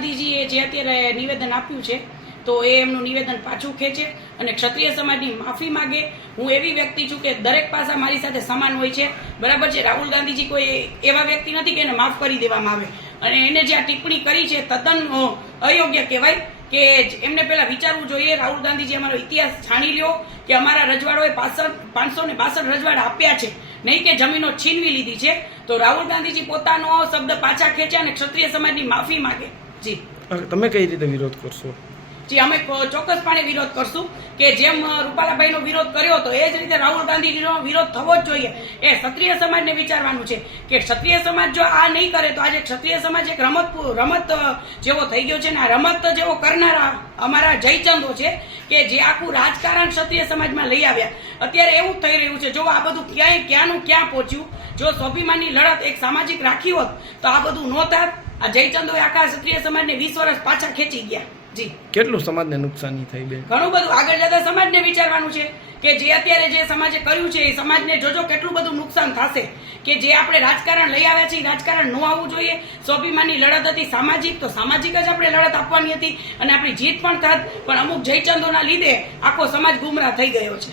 ગાંધીજીએ જે અત્યારે નિવેદન આપ્યું છે તો એ એમનું નિવેદન પાછું ખેંચે અને ક્ષત્રિય સમાજની માફી માગે. હું એવી વ્યક્તિ છું કે દરેક પાસા મારી સાથે સમાન હોય છે, બરાબર છે. રાહુલ ગાંધીજી કોઈ એવા વ્યક્તિ નથી કે એને માફ કરી દેવામાં આવે, અને એને જે આ ટિપ્પણી કરી છે તદ્દન અયોગ્ય કહેવાય. કે એમને પહેલા વિચારવું જોઈએ. રાહુલ ગાંધીજી અમારો ઇતિહાસ જાણી લ્યો કે અમારા રજવાડોએ 562 રજવાડા આપ્યા છે, નહીં કે જમીનો છીનવી લીધી છે. તો રાહુલ ગાંધીજી પોતાનો શબ્દ પાછા ખેંચે અને ક્ષત્રિય સમાજની માફી માંગે. જી તમે કઈ રીતે વિરોધ કરશો? જી અમે ચોક્કસપણે વિરોધ કરશું કે જેમ રૂપાલાભાઈનો વિરોધ કર્યો હતો એ જ રીતે રાહુલ ગાંધીજીનો વિરોધ થવો જ જોઈએ. એ ક્ષત્રિય સમાજને વિચારવાનું છે કે ક્ષત્રિય સમાજ જો આ નહીં કરે તો આજે ક્ષત્રિય સમાજ એક રમત જેવો થઈ ગયો છે ને આ રમત જેવો કરનારા અમારા જયચંદો છે કે જે આખું રાજકારણ ક્ષત્રિય સમાજમાં લઈ આવ્યા. અત્યારે એવું થઈ રહ્યું છે, જો આ બધું ક્યાંનું ક્યાં પહોંચ્યું. જો સ્વાભિમાનની લડત એક સામાજિક રાખી હોત તો આ બધું ન થાત. આ જયચંદોએ આખા ક્ષત્રિય સમાજને 20 વર્ષ પાછા ખેંચી ગયા. જી કેટલું સમાજને નુકસાની થઈ બેન? ઘણું બધું. આગળ જતા સમાજને વિચારવાનું છે કે જે અત્યારે જે સમાજે કર્યું છે એ સમાજને જોજો કેટલું બધું નુકસાન થશે. કે જે આપણે રાજકારણ લઈ આવ્યા છીએ રાજકારણ ન આવવું જોઈએ. સ્વાભિમાનની લડત હતી સામાજિક, તો સામાજિક જ આપણે લડત આપવાની હતી અને આપણી જીત પણ થાત. પણ અમુક જયચંદોના લીધે આખો સમાજ ગુમરાહ થઈ ગયો છે.